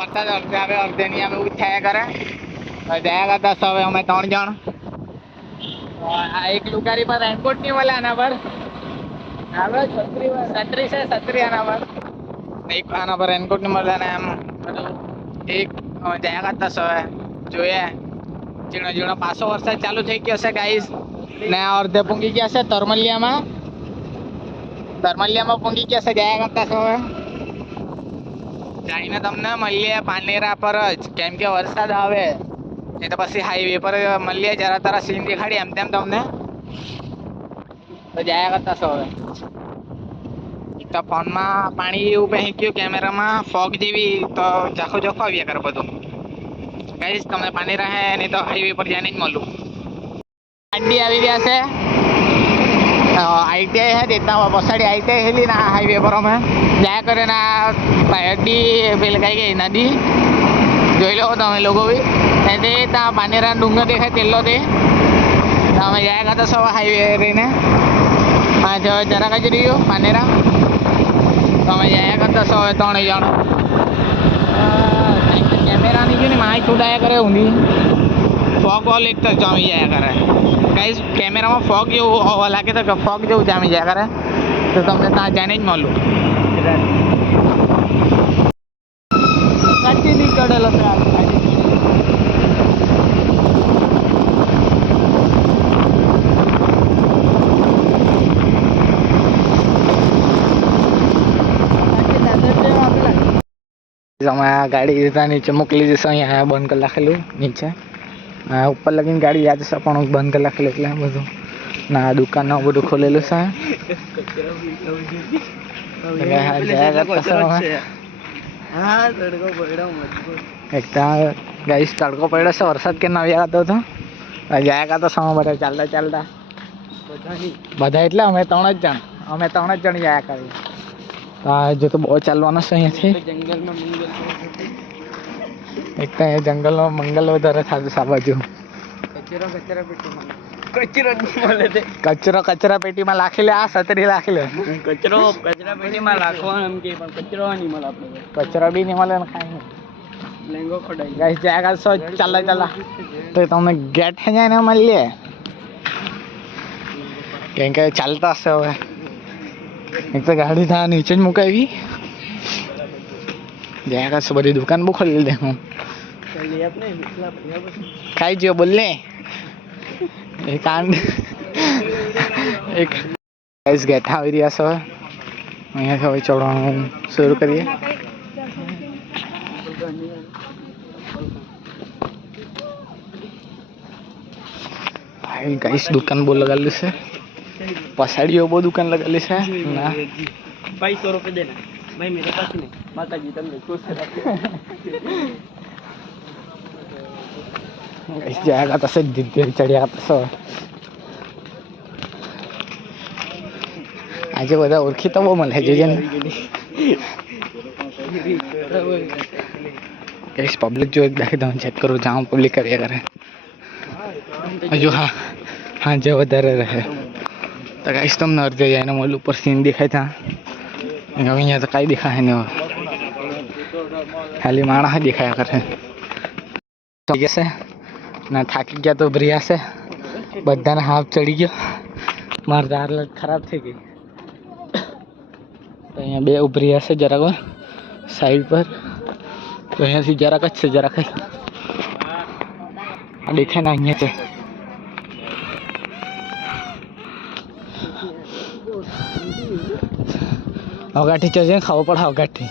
વરસાદ અડધે આવે અડધે નહીં આવે એવું જ થયા કરે હવે જયા કરતા છો હવે અમે ત્રણ જણ તો આ એક લુકારી પર રેનકોટ નહીં મળે આના પર આપણે છત્રી છત્રી છે છત્રી આના પર ને એક આના પર રેનકોટ નહીં મળે ને એમ બધું એક હવે જયા કરતા છો હવે જોઈએ ઝીણો ઝીણો પાછો વરસાદ ચાલુ થઈ ગયો છે ગાઈસ ને આ અડધે પૂંગી ગયા છે તરમલિયામાં તરમલિયામાં પૂંગી ગયા છે જયા કરતા છો હવે જઈને તમને મળીએ પાનેરા પર જ. કેમ કે વરસાદ આવે. એ તો પછી હાઈવે પર મળીએ, જરા તારા સીન દેખાડી એમ તેમ તમને. તો જાયા કરતા છો હવે. એક તો ફોનમાં પાણી એવું પહેરી ગયું કેમેરામાં ફોગ જેવી, તો ચાખો જોખો આવ્યા કરે બધું. કહીશ તમે પાનેરા રહે નહીં તો હાઈવે પર જઈને જ મળું. ગાડી આવી ગયા છે. आई टी आई है इतना वसाड़ी आई टी आई है ना हाईवे पर અમે. ત્યાં કરે ના પાયડી પેલી કઈ ગઈ નદી? જોઈ લો તમે લોકો બી. તે ત્યાં પાનેરા ડુંગર દેખાય તેલો તે. અમે જાય કરતા સવા હાઈવે રહીને. જરાક જ રહ્યો પાનેરા. તમે જાય કરતા સૌ ત્રણ જણ. કેમેરા નહીં ગયું ને માહિતી છૂટાયા કરે ઊંધી. ફોક વોલ એક તો જમી જાય કરે. ગાઈસ કેમેરામાં ફોગ જેવું હોવા લાગે તો ફોગ જેવું જામી જાય કરે તો તમને ત્યાં જઈને જ મળું કાચી નીકળેલો છે આ ગાડી. અમે આ ગાડી ત્યાં નીચે મોકલી દઈશું અહીંયા બંધ કરી રાખેલું નીચે આ ઉપર લગીને ગાડી યાદ છે પણ બંધ કરી રાખેલું એટલે બધું. ના દુકાન બધું ખોલેલું છે. એટલે હા, જયા કરતા છો. અમે. એક ત્યાં ગાઈસ તડકો પડ્યો છે વરસાદ કે આવ્યા કરતો હતો આ જયા તો સમય બધા ચાલતા ચાલતા. બધા એટલે અમે ત્રણ જ જણ. અમે ત્રણ જ જણ જયા કરીએ. તો જો તો બહુ ચાલવાનો છે અહીંયાથી. એક તો અહીંયા જંગલમાં મંગલ વધારે થતું છે આ બાજુ કચરો કચરા પેટીમાં રાખી લે આ સતરી લાખી લે. કચરો કચરા પેટીમાં રાખવાનો એમ કે પણ કચરો નહીં મળે આપણે કચરો બી નહીં મળે ને ખાઈ નહીં લેંગો ખડાઈ. ગાઈસ જયા સો ચાલા ચાલા. તો તમને ગેટ હે જાય ને મળીએ કેમ કે ચાલતા હશે હવે. એક તો ગાડી ત્યાં નીચે જ મુકાવી જયા કરશો બધી દુકાન બહુ ખોલી દે હું ચાલી આપણે એટલા ભર્યા પછી ખાઈ જ્યો બોલ ને એક ગાઈસ ગેટ આવી રહ્યા છે અહીંયા અહીંયાથી હવે ચડવાનું શરૂ કરીએ. ભાઈ ગાઈસ દુકાન બહુ લગાવેલી છે. પસાડીઓ બહુ દુકાન લગાવેલી છે. ના. ભાઈ સો રૂપિયા દેના. ભાઈ મેરે પાસ નહીં. માતાજી તમને ખુશ રાખે ગાઈસ જયા કરતા છે ધીરે ધીરે ચડ્યા કરતા છે આજે બધા ઓળખી તો બહુ મળે જોજે ને ગાઈસ પબ્લિક જો એક દાખી દઉં ચેક કરું જાઉં પબ્લિક કર્યા કરે હજુ હા હા જે વધારે રહે તો ગાઈસ તમને અડધે જાય ને મોલ ઉપર સીન દેખાય ત્યાં અને હવે અહીંયા તો કાંઈ દેખાય નહીં હવે ખાલી માણસ જ દેખાયા કરે તો જશે ના થાકી ગયા તો ભર્યા છે બધાને હાફ ચડી ગયો મારે તો હાલત ખરાબ થઈ ગઈ તો અહીંયા બે ઉભરી હશે જરાક વાર સાઈડ પર તો અહીંયાથી જરાક જ છે જરાક જ આ દેખાય ને અહીંયા છે અગાઠી ચજે ખાવો પડે અગાઠી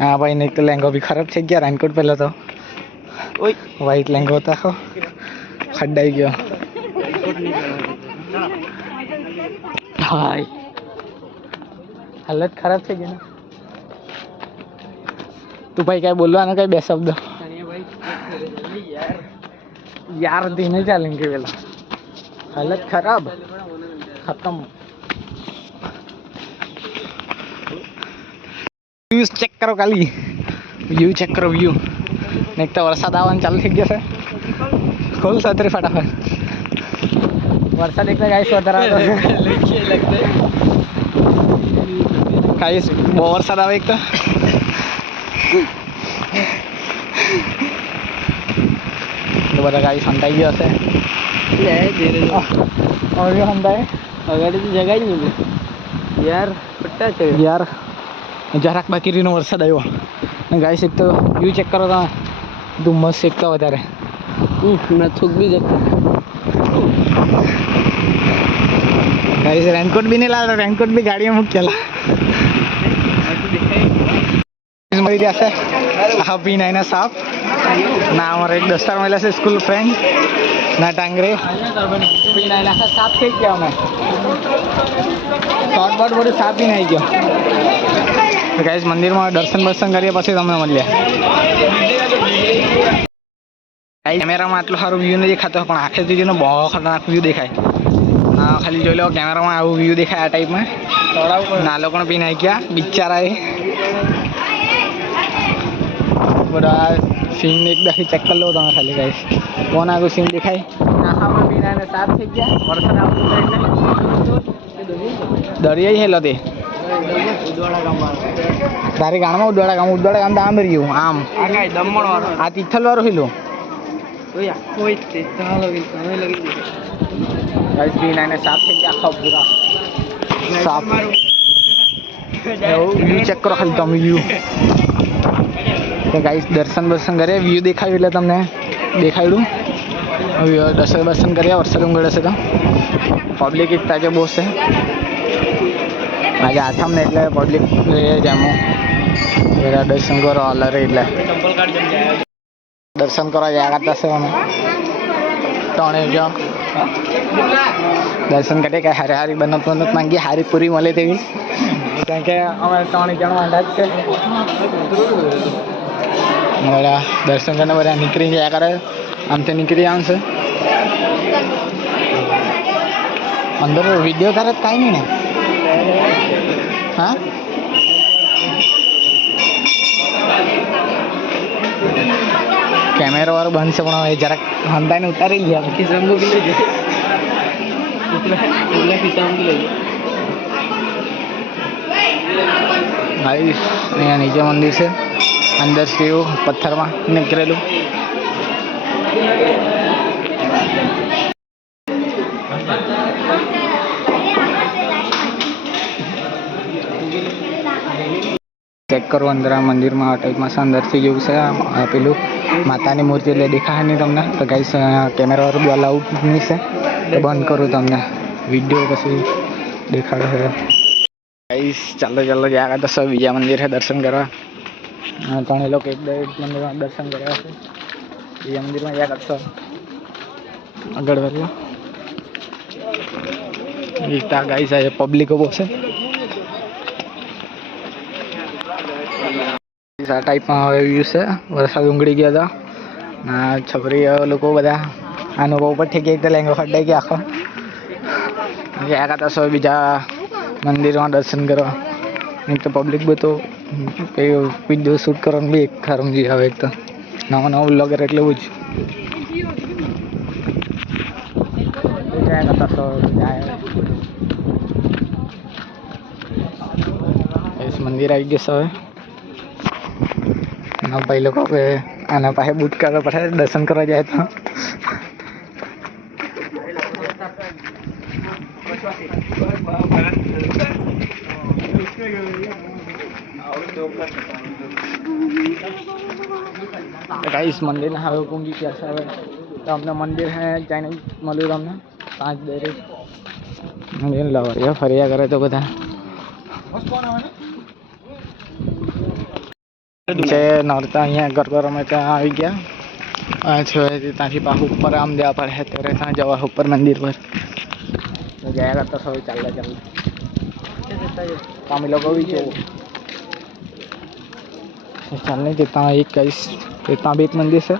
હા ભાઈ નહીં તો લેંગો બી ખરાબ થઈ ગયા રેનકોટ પહેલા તો ઓય વ્હાઈટ લેંગો હતો ખડ્ડાઈ ગયો રેનકોટ નહીં પહેરવાનું. ભાઈ હાલત ખરાબ થઈ ગઈ ને તું ભાઈ કઈ બોલવાનો કઈ બે શબ્દ યાર દી નહીં ચાલેંગે પેલા હાલત ખરાબ ખતમ વ્યૂઝ ચેક કરો ખાલી વ્યૂ ચેક કરો વ્યૂ ને એક તો વરસાદ આવવાનું ચાલુ થઈ ગયો છે ખોલ છત્રી ફટાફટ વરસાદ એકલા ગાઈસ વધારે આવતો ગાઈસ બહુ વરસાદ આવે એક તો તો બધા ગાઈસ સંતાઈ ગયો હશે હવે સંતાય અગાડી તો જગાઈ જ નહીં યાર ખોટા છે યાર જરાક બાકી રહીનો વરસાદ આવ્યો અને ગાઈસ એક તો વ્યૂ ચેક કરો તમે ધુમ્મસ એકતા વધારે મેં થૂક બી જતો ગાઈસ રેનકોટ બી નહીં લાવતો રેનકોટ બી ગાડીમાં મૂકેલા મળી ગયા છે આ પી નાઈના સાપ ના અમારા એક દોસ્તાર મળ્યા છે સ્કૂલ ફ્રેન્ડ ના ટાંગરે પી નાઈના આખા સાપ થઈ ગયા અમે શોર્ટ બોટ બધું સાપ પી નાઈ ગયો તો ગાઈસ મંદિરમાં દર્શન બર્શન કર્યા પછી તમને મળ્યા કેમેરામાં આટલું સારું વ્યૂ નથી દેખાતો પણ આખેથી જેનો બહુ ખતરનાક વ્યૂ દેખાય હા ખાલી જોઈ લો કેમેરામાં આવું વ્યૂ દેખાય આ ટાઈપમાં ના લોકો પી નાઈ ગયા બિચારા એ બધા સીન એકદાથી ચેક કરી લો તમે ખાલી ગાઈસ કોણ આગળ સીન દેખાય નાહામાં પીના ને સાફ થઈ ગયા વરસાદ આવતો હતો એટલે દરિયાઈ હેલો તે ઉદવાડા ગામમાં તારી ગામમાં ઉદવાડા ગામ ઉદવાડા ગામ તો આમ રહ્યું આમ આ કાંઈ દમણ વાળો આ તિથલ વાળું હેલું તો આખો જ તે ચાલો લગી તમે લગી દે ગાઈસ પીના ને સાફ થઈ ગયા આખા પૂરા સાફ એવું વ્યૂ ચેક કરો ખાલી તમે વ્યૂ તો ગાઈસ દર્શન દર્શન કર્યા વ્યૂ દેખાયું એટલે તમને દેખાડ્યું હવે દર્શન દર્શન કર્યા વરસાદ ઉંગળે છે તો પબ્લિક એક તાજે બહુ છે આજે આઠમ ને એટલે પબ્લિક જામો બધા દર્શન કરો અલરે એટલે ચંપલ કાઢ જમ જાય દર્શન કરવા ગયા કરતા છે અમે ત્રણે જો દર્શન કરે કે હારે હારી બનત બનત માંગી હારી પૂરી મળે તેવી કારણ કે અમે ત્રણ જણ વાંધા જ છે બધા દર્શન કરીને બધા નીકળી ગયા કરે આમથી નીકળી આવશે અંદર વિડીયો કરે તો કાંઈ નહીં ને હા? કેમેરા વાળું બંધ છે, પણ હવે જરાક હંતાઈને ઉતારી ગયા. ઉપલા મૂકી લેજે ભાઈ અહીંયા નીચે મંદિર છે. અંદર શિવ પથ્થરમાં નીકળેલું. કરો અંદર આ મંદિરમાં આ ટાઈપમાં છે અંદરથી જેવું છે આ આ પેલું માતાની મૂર્તિ એટલે દેખાય નહીં તમને તો ગાઈસ કેમેરાવાળું બી અલાઉડ નહીં છે તો બંધ કરું તમને વિડીયો પછી દેખાડો છે ગાઈસ ચાલો ચાલો જ્યાં તો સૌ બીજા મંદિર છે દર્શન કરવા હા, ત્રણે લોકો એક બે એક મંદિરમાં દર્શન કર્યા છે બીજા મંદિરમાં જ્યાં કરશો આગળ વધ્યો ગીતા ગાઈસ છે પબ્લિકો બહુ છે टाइप व्यू से उंगड़ी गया छपरी लोग बता आने पर ठीक एक लेंगे खड्डे की आखो एकाता सो बीजा मंदिर वहाँ दर्शन करो एक तो पब्लिक भी तो कई शूट करो भी एक खरम जी हाँ एक तो नव नव ब्लॉगर एट मंदिर आई गए सब सब ना भाई लोगों पे आना पाए बूट करना पड़ा है दर्शन करा जाए तो ગાઈસ મંદિર હવે પૂંગી ગયા છે હવે તો અમને મંદિર હે જઈને મળ્યું તમને પાંચ દરેક મંદિર લવરિયા ફર્યા કરે તો બધા છે નોરતા અહીંયા ગરબા રમે ત્યાં આવી ગયા આ છે ત્યાંથી પાછું ઉપર આમ જવા પડે ત્યારે ત્યાં જવા ઉપર મંદિર પર તો જયા કરતા સવારે ચાલતા ચાલતા તો અમે લોકો બી જોવું ચાલને ત્યાં એક કહીશ કે ત્યાં બી એક મંદિર છે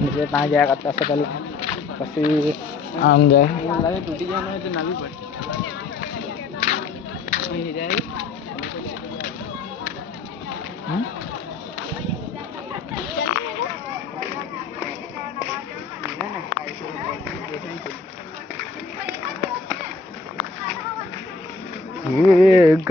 એટલે ત્યાં જયા કરતા છે પહેલાં પછી આમ જાય લાગે તૂટી જવાનું હોય તો નાવી પડે અહીં જાય હમ? ये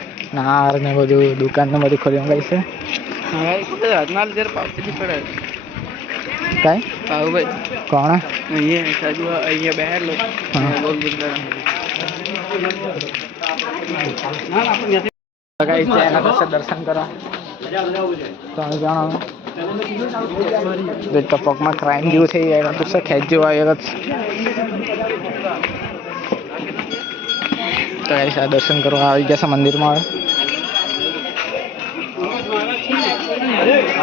નાર ને બધું દુકાન ને બધું ખોલ્યું ગઈ છે. કઈ? કોણ? દર્શન કરો ત્રણ જણા. જે ક્રાઇમ જેવું થઈ જાય તો શું ખેંચ જેવું આવ્યો તો દર્શન કરવા આવી ગયા છે મંદિરમાં હવે.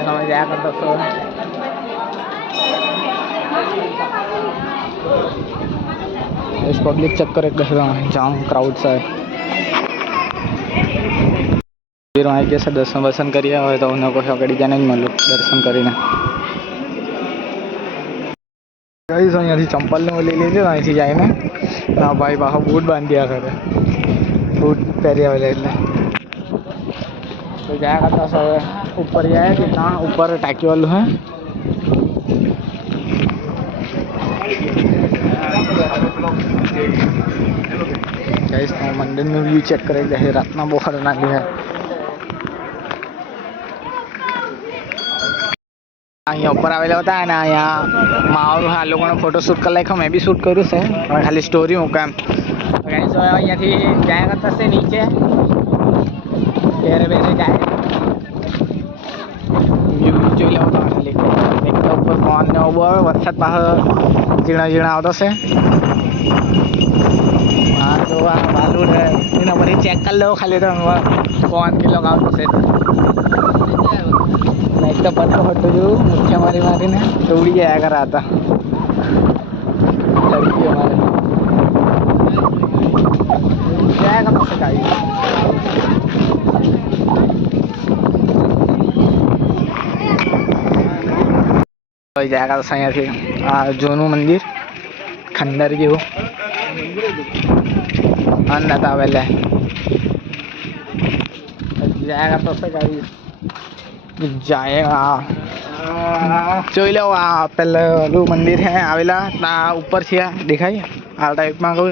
સમજ આ કરતો છો इस पब्लिक चक्कर एक देख रहा हूँ जाम क्राउड सा है મંદિરમાં આવી ગયા છે દર્શન વર્શન કર્યા હોય તો અમને કોઈ આગળ જઈને જ મળું દર્શન કરીને કઈ અહીંયાથી ચંપલ ને લઈ લીધી ને અહીંથી જઈને ના ભાઈ પાછો બૂટ બાંધ્યા કરે બૂટ પહેર્યા હોય એટલે તો ગયા કરતા સર ઉપર જાય કે ત્યાં ઉપર ટાંકી વાળું હે ગાઈસ તો મંદિરનું વ્યૂ ચેક કરે જાય રાતના બહુ ખતરનાક છે અહીંયા ઉપર આવેલા હતા અને અહીંયા મારું આ લોકોનો ફોટો શૂટ કરી નાખ્યો મેં બી શૂટ કર્યું છે પણ ખાલી સ્ટોરી મૂકે એમ તો ગાઈસ હવે અહીંયાથી જાય કરતા છે નીચે ઘેરે બેરે જાય વ્યૂ જોઈ લેવો તમે ખાલી એક તો ઉપર પવન ને બહુ આવે વરસાદ પાછો ઝીણા ઝીણા આવતો છે હા તો આ બાલુ ને એના પર ચેક કરી લેવો ખાલી તો પવન કિલો આવતો છે ને એક તો પત્તો ફટતો જોયું મુઠ્ઠા મારી મારીને તો ઉડી ગયા કરા હતા લડકીઓ મારે જાય કરતો છે ગાડી जाएगा तो सही फिर। जोनू मंदिर, खंडर की हो अन्नता वाला है जाएगा तो सही गाड़ी जाएगा। चलो पहले रू मंदिर है, आवेला, ना ऊपर से दिखाई आ टाइप में कोई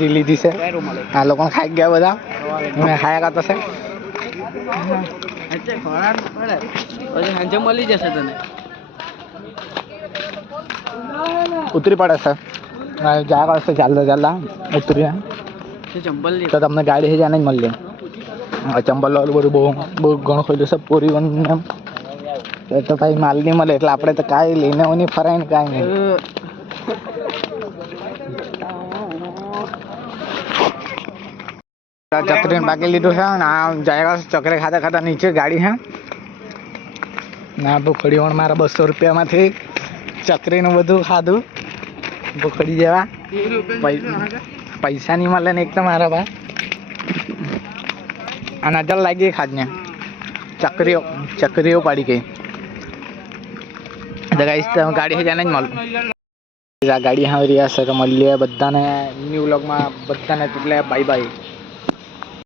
બધી લીધી છે આ લોકો ખાઈ ગયા બધા મેં ખાયા કરતા છે સાંજે ખોરાક પડે પછી સાંજે મળી જશે તને ઉતરી પડે છે જા કરશે ચાલતા ચાલતા ઉતરી તે ચંપલ તો તમને ગાડી છે જ્યાં જ મળી આ ચંપલ વાળું બધું બહુ બહુ ઘણું ખોલ્યું છે પૂરી એમ એ તો ભાઈ માલ નહીં મળે એટલે આપણે તો કાંઈ લઈને નહીં ફરાય ને કાંઈ નહીં ચકરીને બાકી લીધું છે. ને આ જાય ચકરી ખાતા ખાતા નીચે ગાડી છે. ના ભૂખડી વણ મારા બસો રૂપિયામાંથી ચકરીનું બધું ખાધું. ભૂખડી જેવા. પૈસા નહીં મળે ને એક તો મારા ભાઈ આ નજર લાગી ખાજને ચકરીઓ ચકરીઓ પાડી ગઈ. તો ગાઈસ તો ગાડી હે જાને જ મળ ગાડી હવે રહ્યા છે તો મળીએ બધાને ન્યૂ વ્લોગમાં બધાને એટલે બાય બાય